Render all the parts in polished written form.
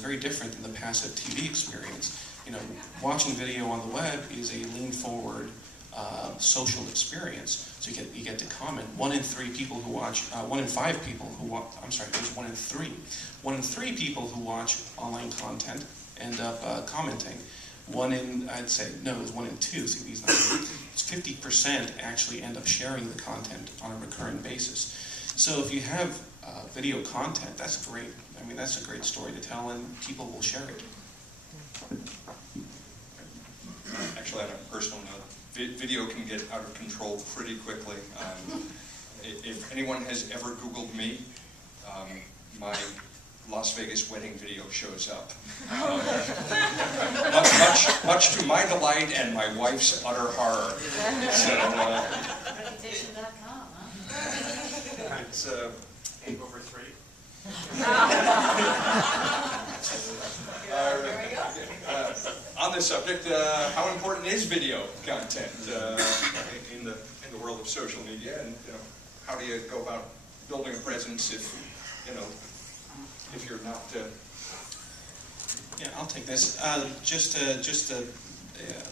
very different than the passive TV experience. You know, watching video on the web is a lean forward social experience. So you get to comment. 1 in 3 people who watch, 1 in 5 people who watch, I'm sorry, there's 1 in 3. 1 in 3 people who watch online content end up commenting. 1 in, I'd say, no, it was 1 in 2, see these numbers. It's 50% actually end up sharing the content on a recurring basis. So if you have video content, that's great. I mean, that's a great story to tell, and people will share it. Actually, on a personal note, video can get out of control pretty quickly. If anyone has ever Googled me, my Las Vegas wedding video shows up. Much to my delight and my wife's utter horror. So, Reputation.com, huh? it's 8/3. On this subject, how important is video content in the world of social media, and how do you go about building a presence if you're not? Yeah, I'll take this. Just to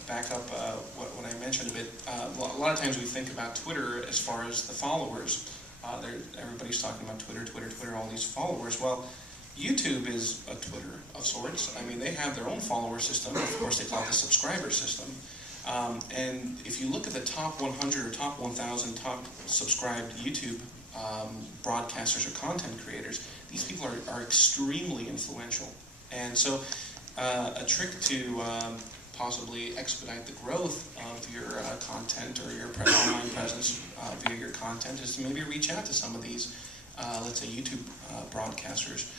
back up what I mentioned a bit. A lot of times we think about Twitter as far as the followers. Everybody's talking about Twitter, all these followers. Well, YouTube is a Twitter of sorts. I mean, they have their own follower system. Of course, they call it the subscriber system. And if you look at the top 100 or top 1,000 top subscribed YouTube broadcasters or content creators, these people are extremely influential. And so a trick to possibly expedite the growth of your content or your online presence via your content is to maybe reach out to some of these, let's say, YouTube broadcasters.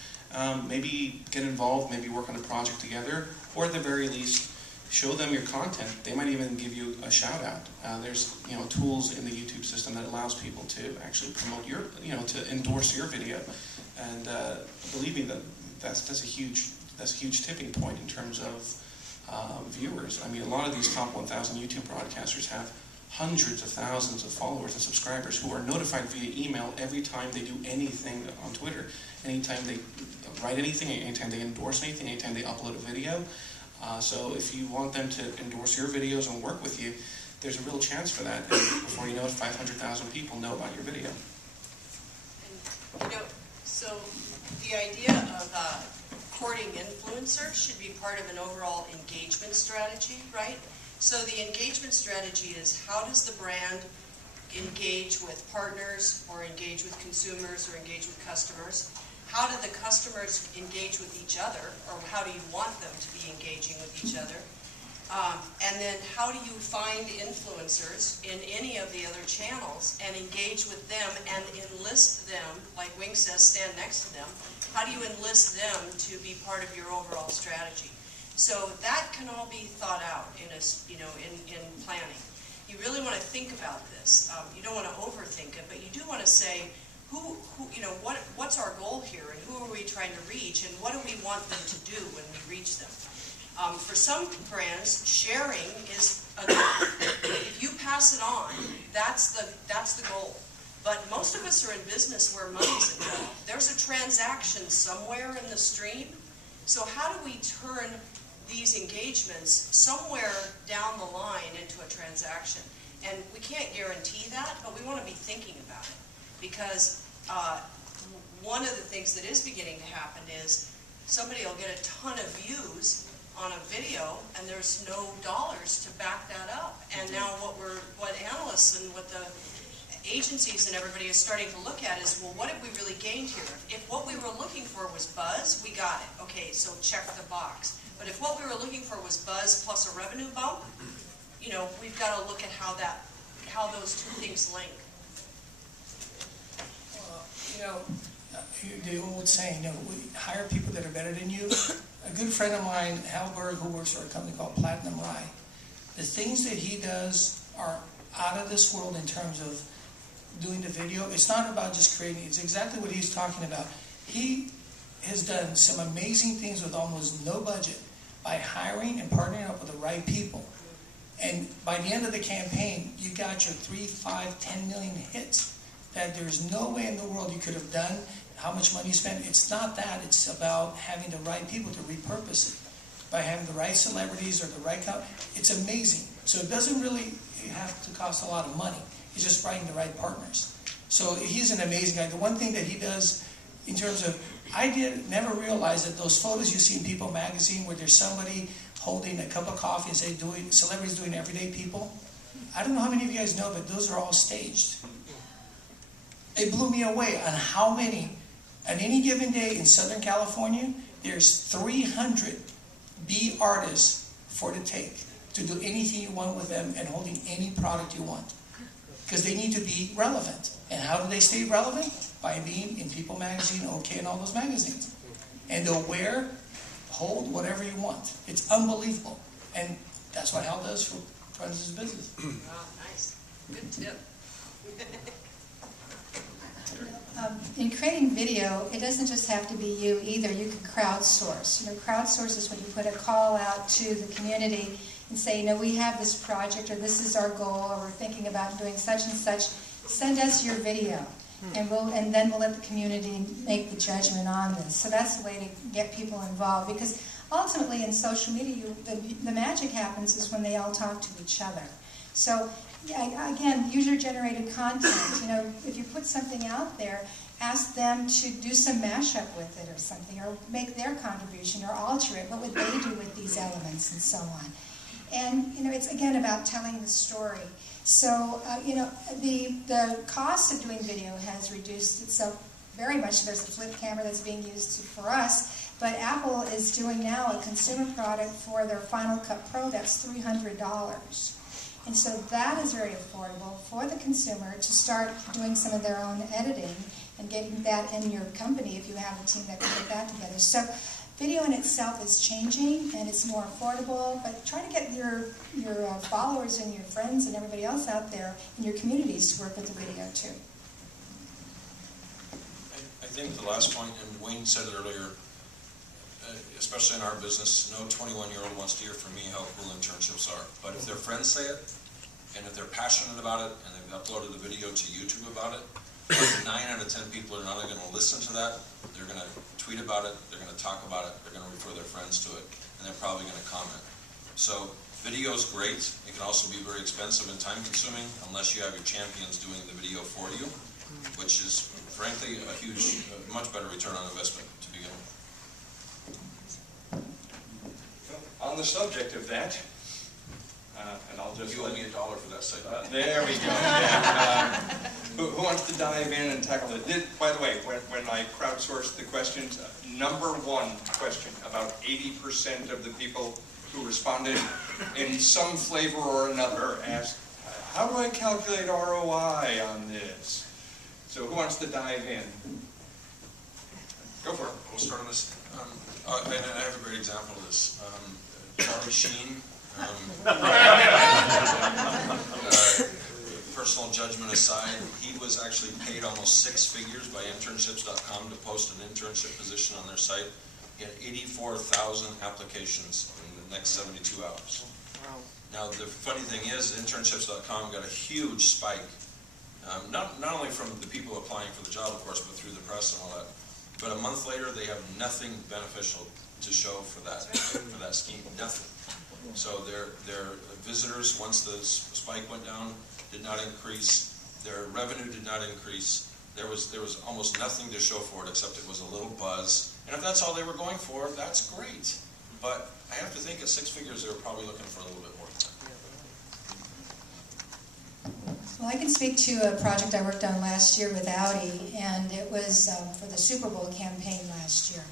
Maybe get involved, maybe work on a project together, or at the very least, show them your content. They might even give you a shout out. There's tools in the YouTube system that allows people to actually promote your, to endorse your video. And believe me, that's a huge tipping point in terms of viewers. I mean, a lot of these top 1,000 YouTube broadcasters have hundreds of thousands of followers and subscribers who are notified via email every time they do anything on Twitter, anytime they write anything, anytime they endorse anything, anytime they upload a video. So if you want them to endorse your videos and work with you, there's a real chance for that. And before you know it, 500,000 people know about your video. And, so the idea of courting influencers should be part of an overall engagement strategy, right? So the engagement strategy is, how does the brand engage with partners or engage with consumers or engage with customers? How do the customers engage with each other, or how do you want them to be engaging with each other? And then how do you find influencers in any of the other channels and engage with them and enlist them, like Wing says, stand next to them. How do you enlist them to be part of your overall strategy? So that can all be thought out in planning. You really want to think about this. You don't want to overthink it, but you do want to say, what's our goal here, and who are we trying to reach, and what do we want them to do when we reach them? For some brands, sharing is a goal. If you pass it on, that's the goal. But most of us are in business where money's involved. There's a transaction somewhere in the stream. So how do we turn these engagements somewhere down the line into a transaction? And we can't guarantee that, but we want to be thinking about it. Because one of the things that is beginning to happen is somebody will get a ton of views on a video, and there's no dollars to back that up. And now what analysts and what the agencies and everybody is starting to look at is, well, what have we really gained here? If what we were looking for was buzz, we got it. Okay, so check the box. But if what we were looking for was buzz plus a revenue bump, we've got to look at how those two things link. The old saying, we hire people that are better than you. A good friend of mine, Herschberg, who works for a company called Platinum Rye, the things that he does are out of this world in terms of doing the video. It's not about just creating, it's exactly what he's talking about. He has done some amazing things with almost no budget by hiring and partnering up with the right people. And by the end of the campaign, you got your 3, 5, 10 million hits that there's no way in the world you could have done how much money you spend. It's not that. It's about having the right people to repurpose it. By having the right celebrities or the right it's amazing. So it doesn't really have to cost a lot of money. It's just finding the right partners. So he's an amazing guy. The one thing that he does in terms of, never realize that those photos you see in People magazine where there's somebody holding a cup of coffee and say celebrities doing everyday people. I don't know how many of you guys know, but those are all staged. It blew me away on how many, on any given day in Southern California, there's 300 B artists for the take to do anything you want with them and holding any product you want. Because they need to be relevant. And how do they stay relevant? By being in People magazine, OK, and all those magazines. And they'll hold whatever you want. It's unbelievable. And that's what Hal does for runs his business. Oh, nice. Good tip. In creating video, it doesn't just have to be you either. You can crowdsource. Crowdsource is when you put a call out to the community and say, we have this project, or this is our goal, or we're thinking about doing such and such. Send us your video, and then we'll let the community make the judgment on this. So that's the way to get people involved, because ultimately in social media, the magic happens is when they all talk to each other. So again, user-generated content. If you put something out there, ask them to do some mashup with it or something, or make their contribution, or alter it. What would they do with these elements, and so on? And it's again about telling the story. So the cost of doing video has reduced itself very much. There's a flip camera that's being used for us, but Apple is doing now a consumer product for their Final Cut Pro that's $300. And so that is very affordable for the consumer to start doing some of their own editing and getting that in your company if you have a team that can put that together. So video in itself is changing and it's more affordable, but try to get your followers and your friends and everybody else out there in your communities to work with the video too. I think the last point, and Wayne said it earlier, especially in our business, no 21-year-old wants to hear from me how cool internships are. But if their friends say it, and if they're passionate about it, and they've uploaded a video to YouTube about it, 9 out of 10 people are not only going to listen to that, they're going to tweet about it, they're going to talk about it, they're going to refer their friends to it, and they're probably going to comment. So video is great. It can also be very expensive and time-consuming unless you have your champions doing the video for you, which is, frankly, a much better return on investment to begin with. On the subject of that, and I'll just... You owe me $1 for that segment. There we go. Yeah. Who wants to dive in and tackle it? By the way, when I crowdsourced the questions, number one question, about 80% of the people who responded in some flavor or another asked, how do I calculate ROI on this? So who wants to dive in? Go for it. We'll start on this. And I have a great example of this. Charlie Sheen. Personal judgment aside, he was actually paid almost 6 figures by internships.com to post an internship position on their site. He had 84,000 applications in the next 72 hours. Wow. Now, the funny thing is, internships.com got a huge spike. Not only from the people applying for the job, of course, but through the press and all that. But a month later, they have nothing beneficial to show for that scheme. Nothing. So their visitors, once the spike went down, did not increase. Their revenue did not increase. There was almost nothing to show for it except it was a little buzz. And if that's all they were going for, that's great. But I have to think at 6 figures, they were probably looking for a little bit more. Well, I can speak to a project I worked on last year with Audi, and it was for the Super Bowl campaign last year.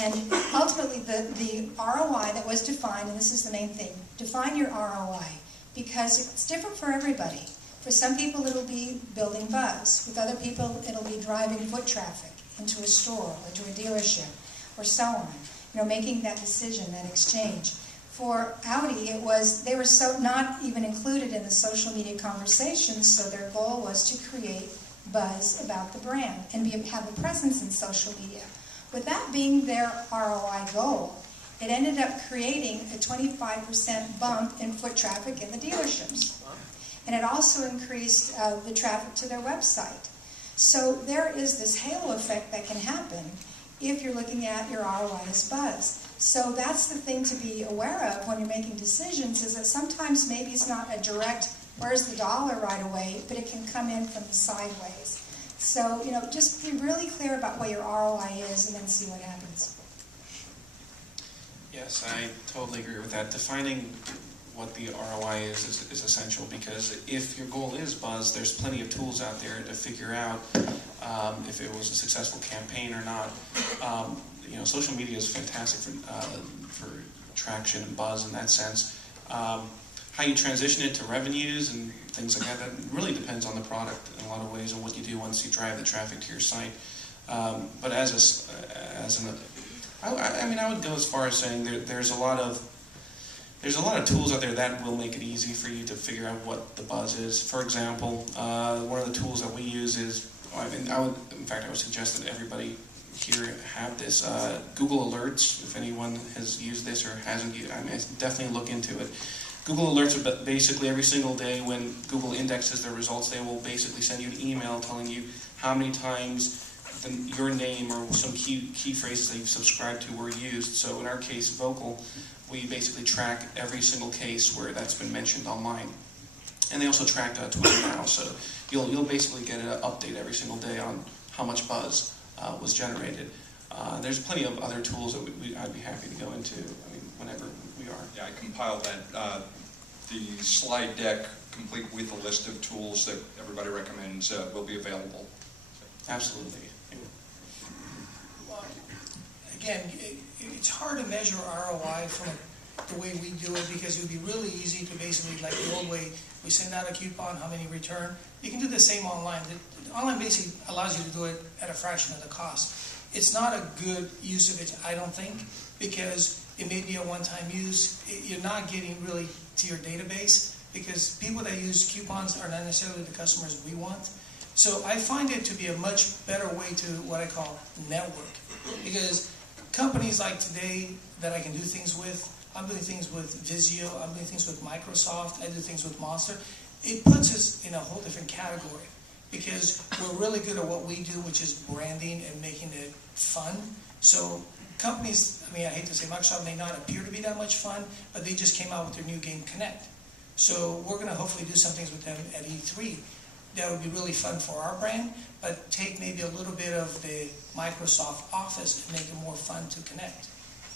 And ultimately, the ROI that was defined, and this is the main thing, define your ROI, because it's different for everybody. For some people, it'll be building buzz. With other people, it'll be driving foot traffic into a store, or to a dealership, or so on. Making that decision, that exchange. For Audi, they were so not even included in the social media conversations, so their goal was to create buzz about the brand and have a presence in social media. With that being their ROI goal, it ended up creating a 25% bump in foot traffic in the dealerships. And it also increased the traffic to their website. So there is this halo effect that can happen if you're looking at your ROI as buzz. So that's the thing to be aware of when you're making decisions, is that sometimes maybe it's not a direct, where's the dollar right away, but it can come in from the sideways. So, just be really clear about what your ROI is and then see what happens. Yes, I totally agree with that. Defining what the ROI is essential, because if your goal is buzz, there's plenty of tools out there to figure out if it was a successful campaign or not. Social media is fantastic for traction and buzz in that sense. How you transition it to revenues and things like that really depends on the product in a lot of ways and what you do once you drive the traffic to your site. But I would go as far as saying there's a lot of tools out there that will make it easy for you to figure out what the buzz is. For example, one of the tools that we use is, I would suggest that everybody here have this, Google Alerts. If anyone has used this or hasn't used it, definitely look into it. Google Alerts are basically every single day when Google indexes their results, they will basically send you an email telling you how many times your name or some key phrases that you've subscribed to were used. So in our case, VOKLE, we basically track every single case where that's been mentioned online. And they also track Twitter now, so you'll basically get an update every single day on how much buzz was generated. There's plenty of other tools that I'd be happy to go into, whenever we are. Yeah, I compiled that. The slide deck, complete with a list of tools that everybody recommends, will be available. Absolutely. Well, again, it's hard to measure ROI from the way we do it, because it would be really easy to basically, like the old way, we send out a coupon, how many return. You can do the same online. The online basically allows you to do it at a fraction of the cost. It's not a good use of it, I don't think, because it may be a one-time use. You're not getting really to your database, because people that use coupons are not necessarily the customers we want. So I find it to be a much better way to what I call network, because companies like today that I can do things with, I'm doing things with Visio, I'm doing things with Microsoft, I do things with Monster. It puts us in a whole different category, because we're really good at what we do, which is branding and making it fun. So companies, I hate to say Microsoft may not appear to be that much fun, but they just came out with their new game, Connect. So we're going to hopefully do some things with them at E3 that would be really fun for our brand, but take maybe a little bit of the Microsoft Office and make it more fun to connect.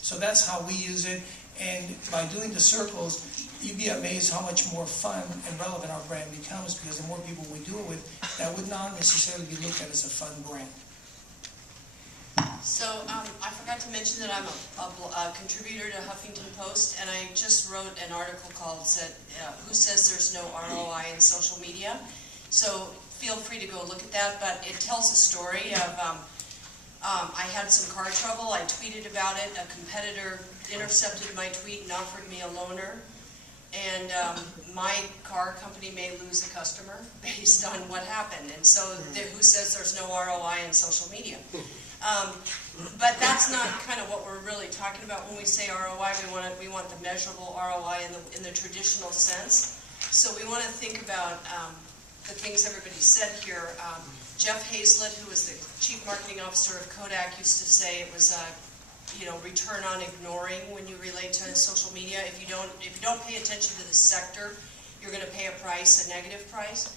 So that's how we use it, and by doing the circles, you'd be amazed how much more fun and relevant our brand becomes, because the more people we do it with, that would not necessarily be looked at as a fun brand. So I forgot to mention that I'm a contributor to Huffington Post, and I just wrote an article called Who Says There's No ROI in Social Media? So feel free to go look at that, but it tells a story of I had some car trouble, I tweeted about it, a competitor intercepted my tweet and offered me a loaner, and my car company may lose a customer based on what happened. And so who says there's no ROI in social media? But that's not kind of what we're really talking about when we say ROI. We want the measurable ROI in the traditional sense. So we want to think about the things everybody said here. Jeff Hazlett, who was the chief marketing officer of Kodak, used to say it was return on ignoring when you relate to social media. If you don't pay attention to the sector, you're going to pay a price, a negative price.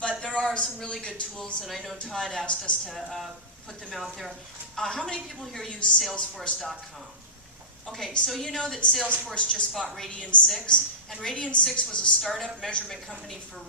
But there are some really good tools, and I know Todd asked us to put them out there. How many people here use Salesforce.com? Okay, so you know that Salesforce just bought Radian 6, and Radian 6 was a startup measurement company for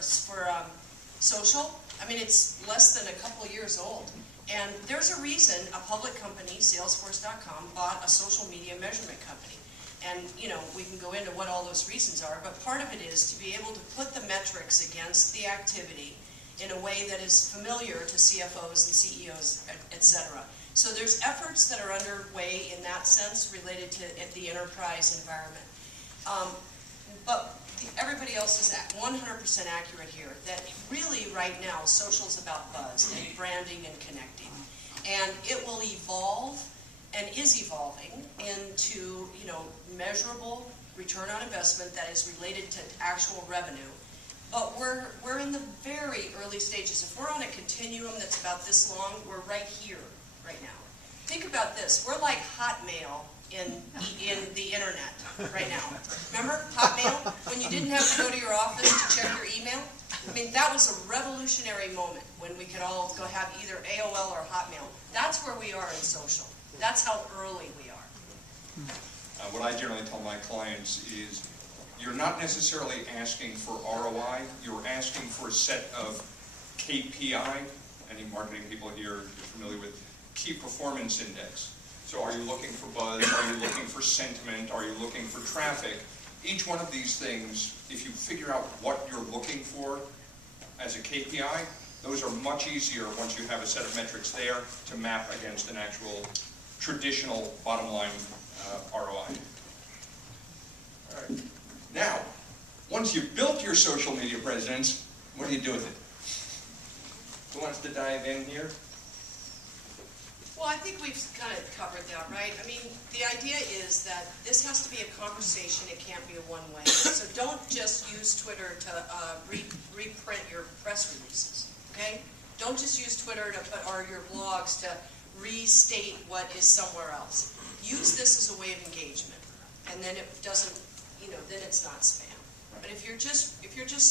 social. It's less than a couple years old. And there's a reason a public company, Salesforce.com, bought a social media measurement company. And, we can go into what all those reasons are, but part of it is to be able to put the metrics against the activity in a way that is familiar to CFOs and CEOs, etc. So there's efforts that are underway in that sense related to the enterprise environment. But everybody else is 100% accurate here, that really right now social is about buzz and branding and connecting. And it will evolve and is evolving into measurable return on investment that is related to actual revenue. but we're in the very early stages. If we're on a continuum that's about this long, we're right here, right now. Think about this. We're like Hotmail in the internet right now. Remember Hotmail? When you didn't have to go to your office to check your email? I mean, that was a revolutionary moment when we could all go have either AOL or Hotmail. That's where we are in social. That's how early we are. What I generally tell my clients is, you're not necessarily asking for ROI, you're asking for a set of KPI. Any marketing people here are familiar with key performance index. So are you looking for buzz? Are you looking for sentiment? Are you looking for traffic? Each one of these things, if you figure out what you're looking for as a KPI, those are much easier once you have a set of metrics there to map against an actual traditional bottom line ROI. All right. Now, once you've built your social media presence, what do you do with it? Who wants to dive in here? Well, I think we've kind of covered that, right? I mean, the idea is that this has to be a conversation. It can't be a one-way. So don't just use Twitter to reprint your press releases, okay? Don't just use Twitter to put, or your blogs to restate what is somewhere else. Use this as a way of engagement, and then it doesn't, then it's not spam. But if you're just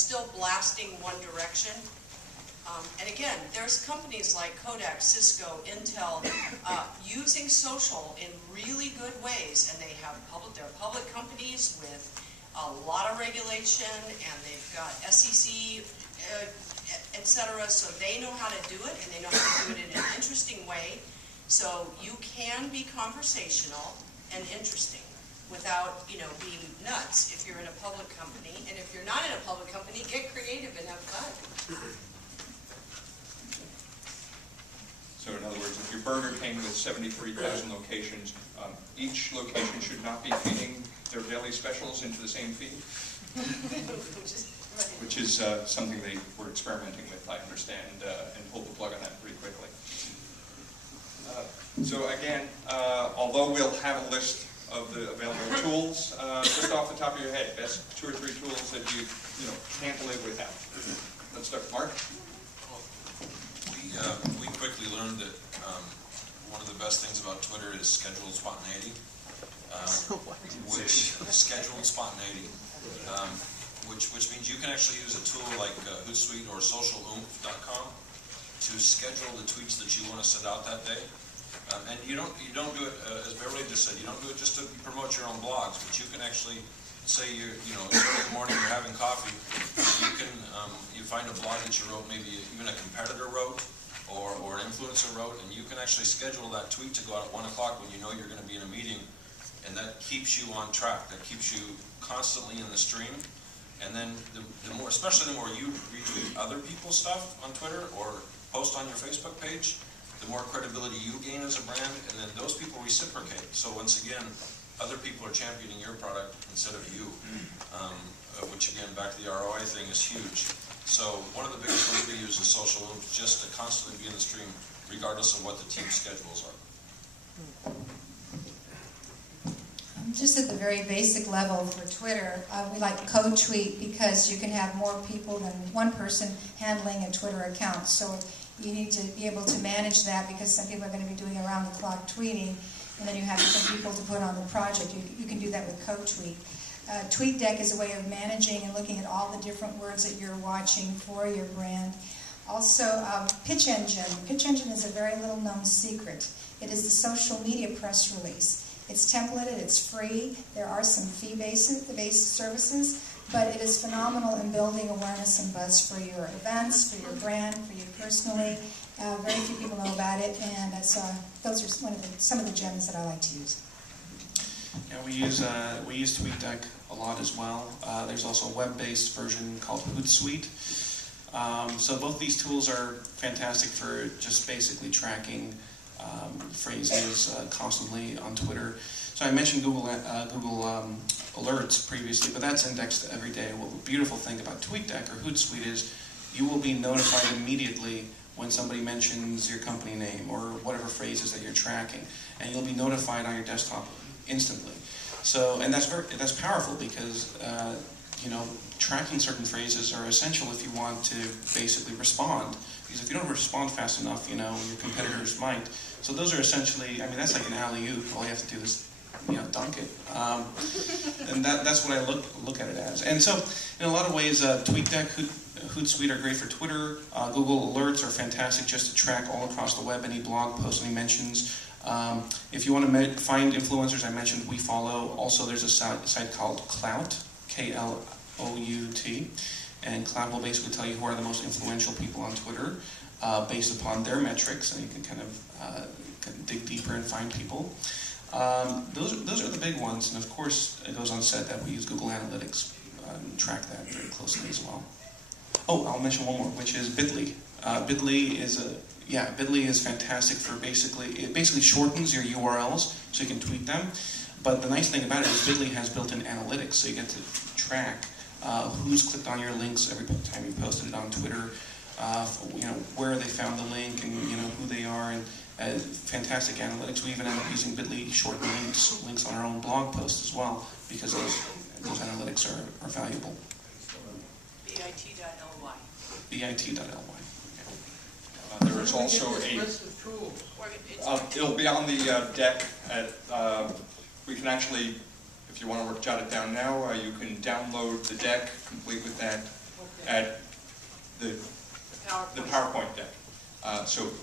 still blasting one direction. And again, there's companies like Kodak, Cisco, Intel, using social in really good ways, and they're public companies with a lot of regulation, and they've got SEC, etc. So they know how to do it, and they know how to do it in an interesting way. So you can be conversational and interesting without, being nuts if you're in a public company. And if you're not in a public company, get creative and have fun. So in other words, if you're Burger King with 73,000 locations, each location should not be feeding their daily specials into the same feed? Which is something they were experimenting with, I understand, and pulled the plug on that pretty quickly. So again, although we'll have a list of the available tools, just off the top of your head, best 2 or 3 tools that you can't live without. Let's start with Mark. We quickly learned that one of the best things about Twitter is scheduled spontaneity, which means you can actually use a tool like Hootsuite or socialoomph.com to schedule the tweets that you want to send out that day. And you don't do it, as Beverly just said, you don't do it just to promote your own blogs, but you can actually say it's early in the morning, you're having coffee, you find a blog that you wrote, maybe even a competitor wrote, or an influencer wrote, and you can actually schedule that tweet to go out at 1 o'clock when you know you're going to be in a meeting, and that keeps you on track, that keeps you constantly in the stream. And then especially the more you retweet other people's stuff on Twitter or post on your Facebook page, the more credibility you gain as a brand, and then those people reciprocate. So once again, other people are championing your product instead of you, which again, back to the ROI thing, is huge. So one of the biggest ways we use is social oomph, just to constantly be in the stream, regardless of what the team schedules are. Just at the very basic level for Twitter, we like code tweet because you can have more people than one person handling a Twitter account. So you need to be able to manage that, because some people are going to be doing around-the-clock tweeting, and then you have different people to put on the project. You can do that with code tweet. TweetDeck is a way of managing and looking at all the different words that you're watching for your brand. Also, Pitch Engine. Pitch Engine is a very little-known secret. It is the social media press release. It's templated, it's free. There are some fee-based services, but it is phenomenal in building awareness and buzz for your events, for your brand, for you personally. Very few people know about it, and those are some of the gems that I like to use. Yeah, we use TweetDeck a lot as well. There's also a web-based version called Hootsuite. So both these tools are fantastic for just basically tracking phrases constantly on Twitter. So I mentioned Google Alerts previously, but that's indexed every day. Well, the beautiful thing about TweetDeck or Hootsuite is you will be notified immediately when somebody mentions your company name or whatever phrases that you're tracking, and you'll be notified on your desktop instantly. So, and that's powerful, because tracking certain phrases are essential if you want to basically respond. Because if you don't respond fast enough, your competitors might. So those are essentially, that's like an alley-oop. All you have to do is, dunk it. And that's what I look at it as. And so, in a lot of ways, TweetDeck, Hootsuite are great for Twitter. Google Alerts are fantastic just to track all across the web any blog posts, any mentions. If you want to find influencers, I mentioned WeFollow. Also, there's a site called Klout, Klout, and Klout will basically tell you who are the most influential people on Twitter based upon their metrics, and you can kind of dig deeper and find people. Those are the big ones, and of course, it goes on said that we use Google Analytics and track that very closely as well. Oh, I'll mention one more, which is Bitly. Bitly is fantastic for it basically shortens your URLs so you can tweet them. But the nice thing about it is Bitly has built-in analytics, so you get to track who's clicked on your links every time you posted it on Twitter, where they found the link, and who they are, and fantastic analytics. We even end up using Bitly short links on our own blog posts as well, because those analytics are valuable. bit.ly. bit.ly. There is also it'll be on the deck. We can actually, if you want to jot it down now, you can download the deck, complete with that, at the PowerPoint deck. So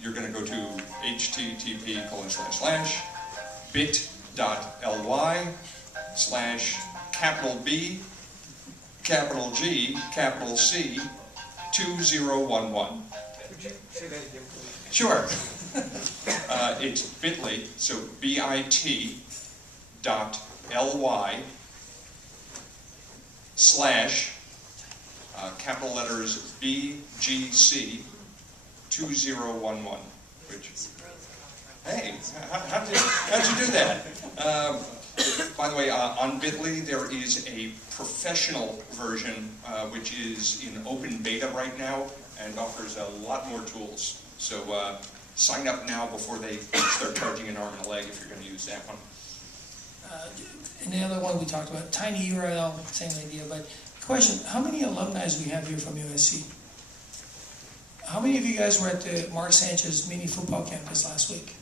you're going to go to http://bit.ly/G_C2011. Could you say that again, please? Sure. It's bit.ly, so bit.ly/, capital letters BGC2011. Which, hey, how'd you do that? By the way, on Bitly there is a professional version which is in open beta right now and offers a lot more tools. So sign up now before they start charging an arm and a leg if you're going to use that one. And the other one we talked about, tiny URL, same idea, but question, how many alumni we have here from USC? How many of you guys were at the Mark Sanchez mini football campus last week?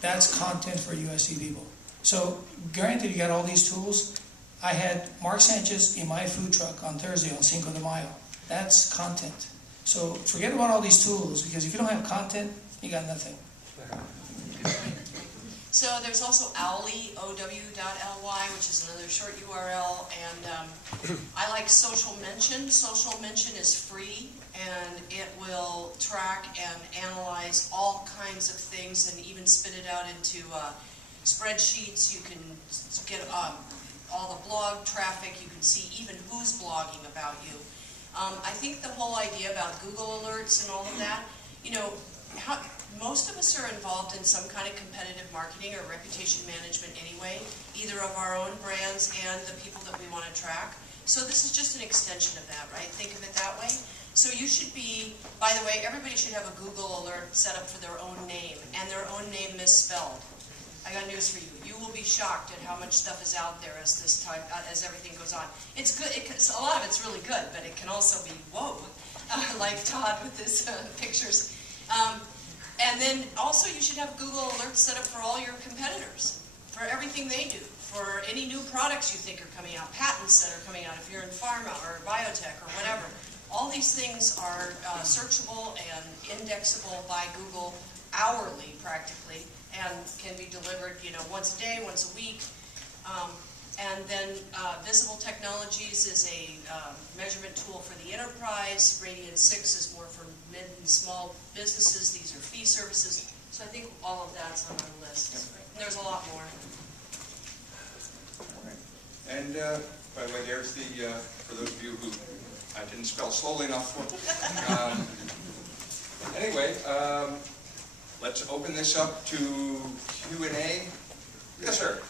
That's content for USC people. So granted you got all these tools, I had Mark Sanchez in my food truck on Thursday on Cinco de Mayo. That's content. So forget about all these tools, because if you don't have content, you got nothing. So there's also Owly, OW.ly, which is another short URL, and I like Social Mention. Social Mention is free, and it will track and analyze all kinds of things and even spit it out into spreadsheets. You can get all the blog traffic. You can see even who's blogging about you. I think the whole idea about Google Alerts and all of that, most of us are involved in some kind of competitive marketing or reputation management anyway, either of our own brands and the people that we want to track. So this is just an extension of that, right? Think of it that way. So you should be, by the way, everybody should have a Google Alert set up for their own name, and their own name misspelled. I got news for you. You will be shocked at how much stuff is out there as everything goes on. It's good. A lot of it's really good, but it can also be whoa, like Todd with his pictures. And then also you should have Google Alerts set up for all your competitors, for everything they do, for any new products you think are coming out, patents that are coming out if you're in pharma or biotech or whatever. All these things are searchable and indexable by Google hourly practically, and can be delivered once a day, once a week. And then Visible Technologies is a measurement tool for the enterprise. Radian 6 is more for mid and small businesses. These are fee services. So I think all of that's on our list. And there's a lot more. All right. And by the way, there's the, for those of you who I didn't spell slowly enough for. Anyway, let's open this up to Q&A. Yes, sir.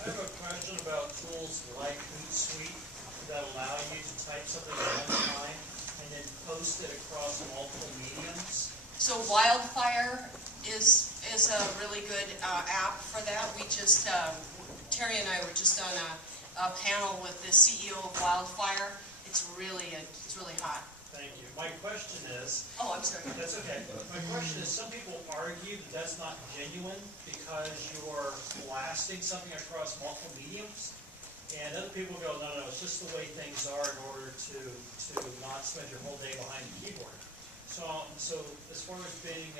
I have a question about tools like Hootsuite that allow you to type something at one time and then post it across multiple mediums. So Wildfire is a really good app for that. We just, Teri and I were just on a panel with the CEO of Wildfire. It's really hot. Thank you. My question is, Oh, I'm sorry. that's okay. My question is, some people argue that that's not genuine because you're blasting something across multiple mediums. And other people go, no, it's just the way things are in order to not spend your whole day behind the keyboard. So as far as being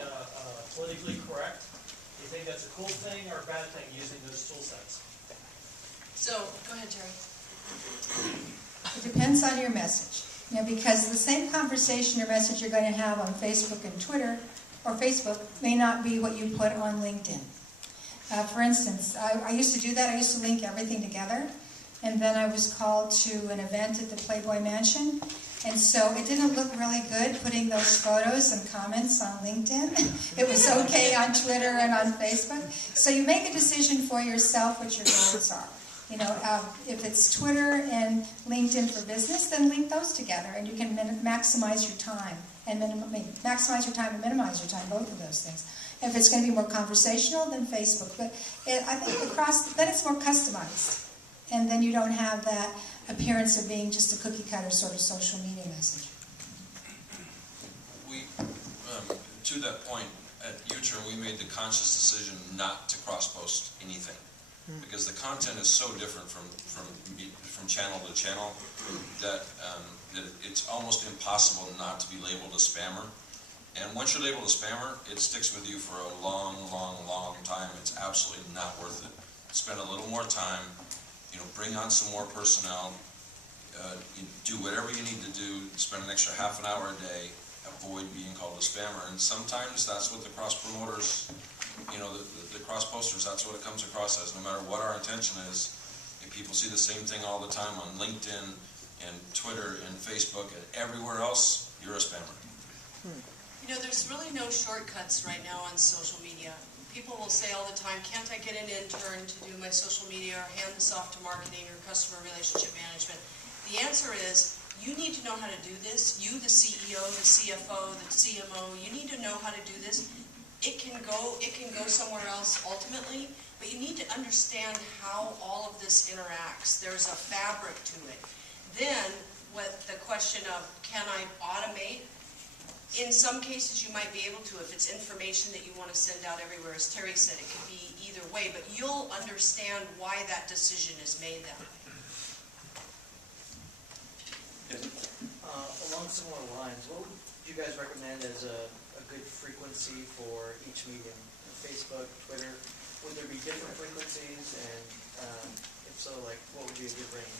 politically correct, do you think that's a cool thing or a bad thing using those tool sets? So, go ahead, Teri. It depends on your message. Because the same conversation or message you're going to have on Facebook and Twitter, or Facebook, may not be what you put on LinkedIn. For instance, I used to do that. I used to link everything together. And then I was called to an event at the Playboy Mansion. And so it didn't look really good putting those photos and comments on LinkedIn. It was okay on Twitter and on Facebook. So you make a decision for yourself what your goals are. If it's Twitter and LinkedIn for business, then link those together, and you can maximize your time and maximize your time and minimize your time, both of those things. If it's going to be more conversational, then Facebook. But I think then it's more customized, and then you don't have that appearance of being just a cookie cutter sort of social media message. We, to that point, at U-Turn, we made the conscious decision not to cross-post anything. Because the content is so different from channel to channel that it's almost impossible not to be labeled a spammer. And once you're labeled a spammer, it sticks with you for a long, long, long time. It's absolutely not worth it. Spend a little more time, bring on some more personnel, do whatever you need to do, spend an extra half an hour a day, avoid being called a spammer. And sometimes that's what the cross-promoters, the cross-posters, that's what it comes across as. No matter what our intention is, if people see the same thing all the time on LinkedIn and Twitter and Facebook and everywhere else, you're a spammer. There's really no shortcuts right now on social media. People will say all the time, can't I get an intern to do my social media or hand this off to marketing or customer relationship management? The answer is, you need to know how to do this. You, the CEO, the CFO, the CMO, you need to know how to do this. It can go somewhere else ultimately, but you need to understand how all of this interacts. There's a fabric to it. Then, with the question of, can I automate? In some cases, you might be able to if it's information that you want to send out everywhere. As Teri said, it could be either way, but you'll understand why that decision is made that way. Along similar lines, what would you guys recommend as a good frequency for each medium? Facebook, Twitter, would there be different frequencies? And if so, what would be a good range?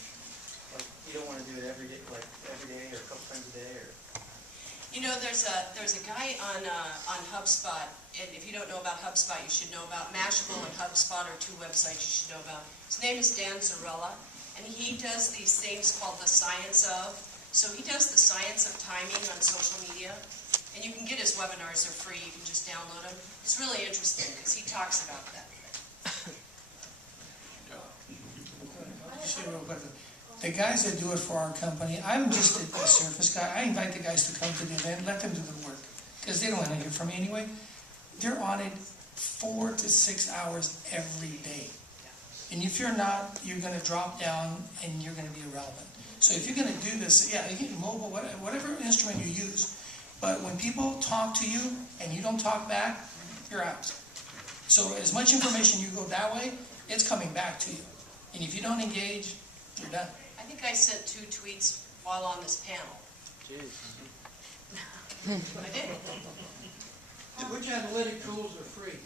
You don't want to do it every day or a couple times a day, or? There's a guy on HubSpot, and if you don't know about HubSpot, you should know about Mashable and HubSpot are two websites you should know about. His name is Dan Zarella, and he does these things called the science of. So he does the science of timing on social media, and you can get his webinars, they're free, you can just download them. It's really interesting because he talks about that. Just say real quick, the guys that do it for our company, I'm just a surface guy. I invite the guys to come to the event, let them do the work, because they don't want to hear from me anyway. They're on it 4 to 6 hours every day. And if you're not, you're going to drop down and you're going to be irrelevant. So if you're going to do this, yeah, you can mobile, whatever instrument you use. But when people talk to you and you don't talk back, you're out. So as much information you go that way, it's coming back to you. And if you don't engage, you're done. I think I sent 2 tweets while on this panel. Jeez. I did. Which analytic tools are free?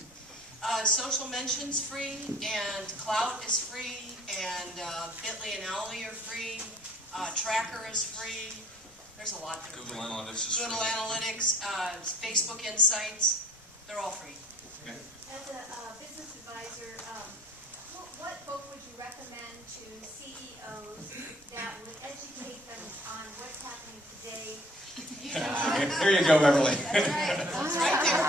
Social Mention's free, and Clout is free, and Bitly and Owly are free. Tracker is free. There's a lot there. Google Analytics is free. Google Analytics, Facebook Insights, they're all free. Okay. As a business advisor, what book would you recommend to CEOs that would educate them on what's happening today? Here you go, Beverly. That's right. It's right there.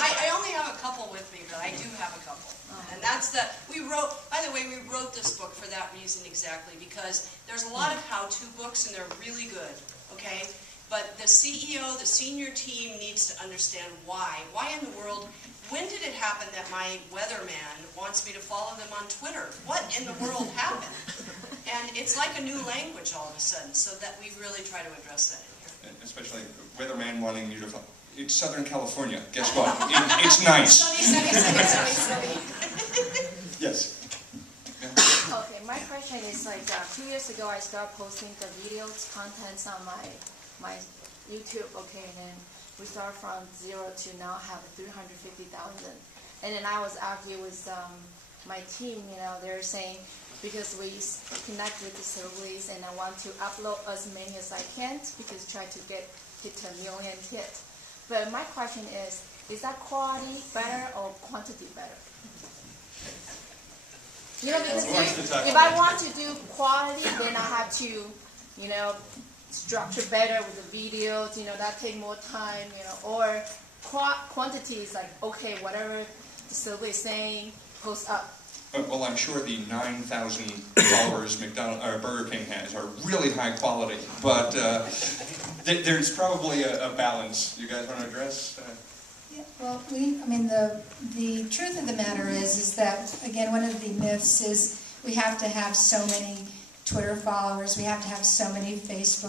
I only have a couple with me, but I do have a couple. And that's by the way, we wrote this book for that reason exactly, because there's a lot of how-to books and they're really good, okay? But the CEO, the senior team needs to understand why. Why in the world, when did it happen that my weatherman wants me to follow them on Twitter? What in the world happened? And it's like a new language all of a sudden, so that we really try to address that in here. Especially weatherman wanting you to follow. It's Southern California. Guess what? It's nice. Sunny, sunny, sunny, sunny, sunny. Yes. Okay, my question is like 2 years ago I started posting the videos, contents on my YouTube, okay, and then we start from 0 to now have 350,000. And then I was arguing with my team, you know, they're saying, because we connect with disabilities and I want to upload as many as I can because try to hit 1 million hit. But my question is that quality better or quantity better? You know, because if I want to do quality, then I have to, you know, structure better with the videos, you know, that take more time, you know, or quantity is like, okay, whatever the survey is saying, post up. Well, I'm sure the 9,000 followers Burger King has are really high quality, but there's probably a balance. You guys want to address? Yeah, well, the truth of the matter is that, again, one of the myths is we have to have so many Twitter followers, we have to have so many Facebook